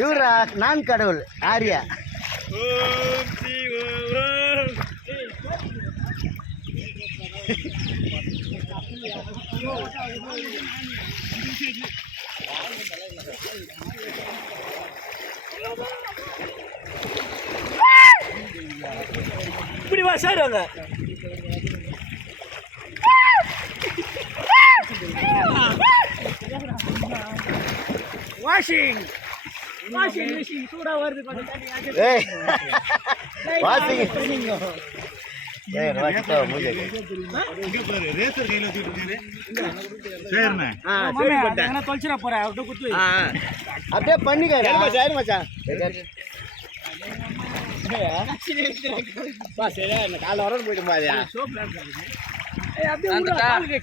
இவரா நான் கடவுள் ஆரியா. இப்படி வா சார் வாங்க. வாஷிங் மிஷின் சூடா வருது. தொலைச்சிட போறேன் அப்படியே பண்ணிக்க மச்சான். காலைல வர போயிட்டு பாதியா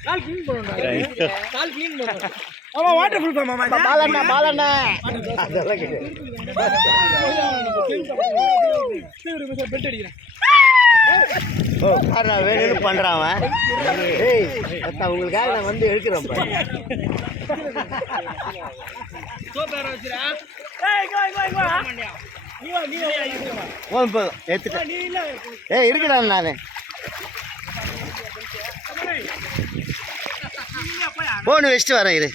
கால் கிளீன் பண்ணணும். வாட்டர் ப்ரூஃப் பாலண்ணா பாலண்ணா பெல்ட் அடிக்கிறேன். ஓ பாரு நான் வேணும்னு பண்றான் அவன். உங்களுக்காக நான் வந்து எடுக்கிறேன். இருக்குடா நானு போன் வச்சுட்டு வரேன். இது